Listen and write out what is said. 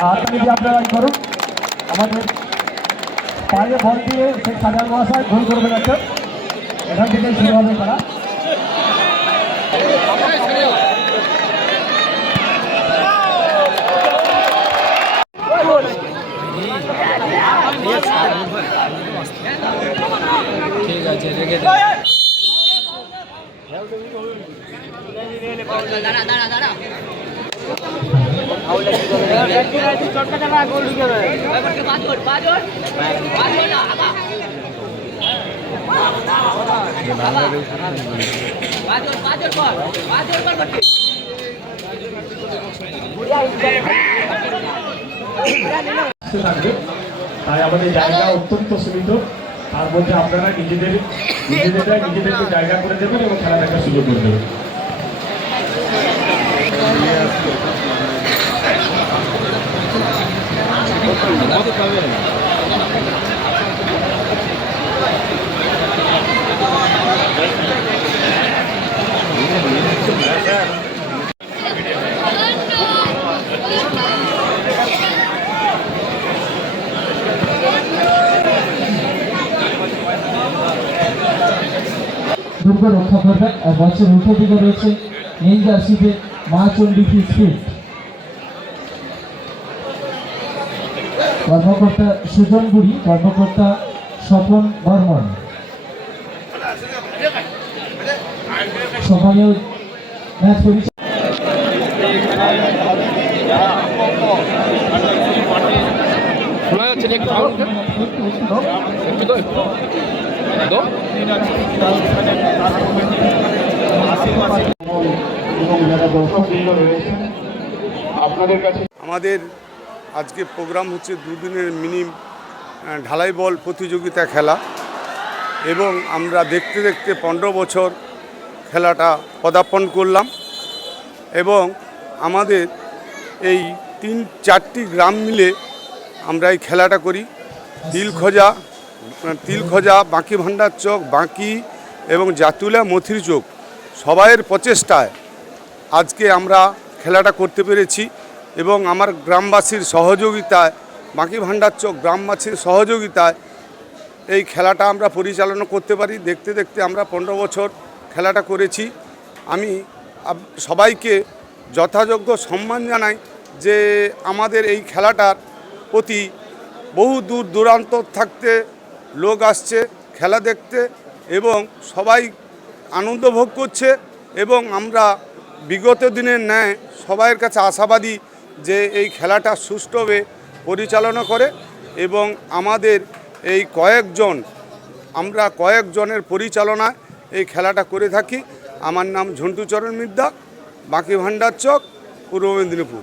হাততালি দিয়ে আপনারা করুন? আমাদের পায়ে বল দিয়ে সেই সাজার মহাশয় গোল করবে যাচ্ছে এখান থেকে শুরু হবে তারা ঠিক আছে রেখে দে আসতে থাকবে তাই আমাদের জায়গা অত্যন্ত সীমিত। তার মধ্যে আপনারা নিজেদের নিজেদেরটা নিজেদেরকে জায়গা করে দেবেন এবং খেলা দেখার সুযোগ করে দেবেন। দুর্গ রক্ষা করবেন আর মঞ্চের উল্টো দিকে রয়েছে নীল জার্সিতে মা চণ্ডীটি স্পিড কর্মকর্তা সুজন বুড়ি, কর্মকর্তা স্বপন বর্মন। সময়ে ম্যাচ পরিচালনা শোনা যাচ্ছে আপনাদের কাছে আমাদের আজকে প্রোগ্রাম হচ্ছে দুদিনের মিনি ঢালাই বল প্রতিযোগিতা খেলা এবং আমরা দেখতে দেখতে পনেরো বছর খেলাটা পদার্পণ করলাম এবং আমাদের এই তিন চারটি গ্রাম মিলে আমরা এই খেলাটা করি। তিলখোজা তিলখোজা বাঁকি ভান্ডার চক, বাঁকি এবং জাতুলা, মথির চোখ, সবাইয়ের প্রচেষ্টায় আজকে আমরা খেলাটা করতে পেরেছি এবং আমার গ্রামবাসীর সহযোগিতায়, বাঁকি ভান্ডার চোখ গ্রামবাসীর সহযোগিতায় এই খেলাটা আমরা পরিচালনা করতে পারি। দেখতে দেখতে আমরা পনেরো বছর খেলাটা করেছি। আমি সবাইকে যথাযোগ্য সম্মান জানাই যে আমাদের এই খেলাটার প্রতি বহু দূর দূরান্ত থাকতে লোক আসছে, খেলা দেখতে এবং সবাই আনন্দ ভোগ করছে এবং আমরা বিগত দিনের ন্যায় সবাইয়ের কাছে আশাবাদী যে এই খেলাটা সুষ্ঠুভাবে পরিচালনা করে এবং আমাদের এই কয়েকজন, আমরা কয়েকজনের পরিচালনায় এই খেলাটা করে থাকি। আমার নাম ঝন্টুচরণ মিদ্যা, বাঁকি ভান্ডার চক, পূর্ব মেদিনীপুর।